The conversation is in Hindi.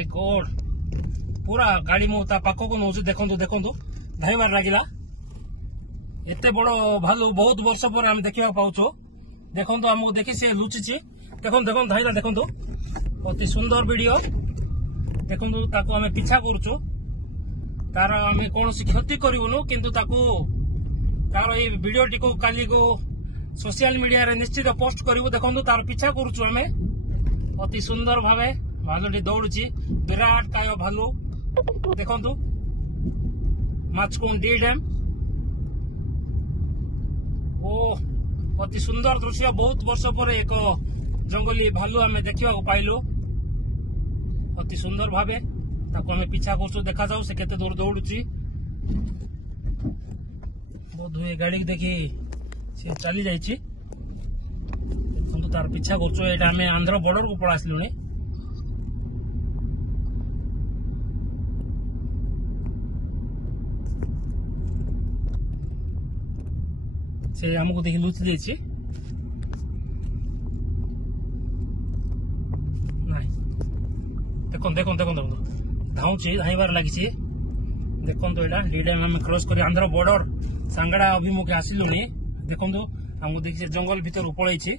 माय गॉड पूरा गाड़ी मु पाख को नौ देखो देखो धाइबार लगिला एते बड़ भालू बहुत वर्ष पर आम देखा पाऊँ देखो आमको देखी सी लुचि देखो देखो धाइला देखो अति सुंदर वीडियो देखो ताको आम पीछा करुचु तार आम कौन क्षति करूनु किंतु ताको तार ये वीडियोटी को काली को सोशल मीडिया रे निश्चित पोस्ट करू देखो तार पीछा करुचु आम अति सुंदर भावे भालुटी दौड़ुची विराट काय भालू देखो माचकुंडी डैम ओ अति सुंदर दृश्य बहुत वर्ष पर एक जंगली भालू आम देखा पाइलु अति सुंदर भावे ताको आम पीछा कर देखा जाऊ से केते दूर दौड़ुची बहुत हुए गाड़ी देखी से चली जाइए तार पीछा कर आंध्र बॉर्डर को पड़ा आसलुनी से आमको देखी लुचि जाइए देखो देखो देखो देखो धाऊँची धाइबार लगी देखो यहाँ डीडैम आम क्रॉस कर आंध्र बॉर्डर सांगड़ा अभिमुखे आसलुनी देखो आमको देखिए जंगल भीतर पलैछि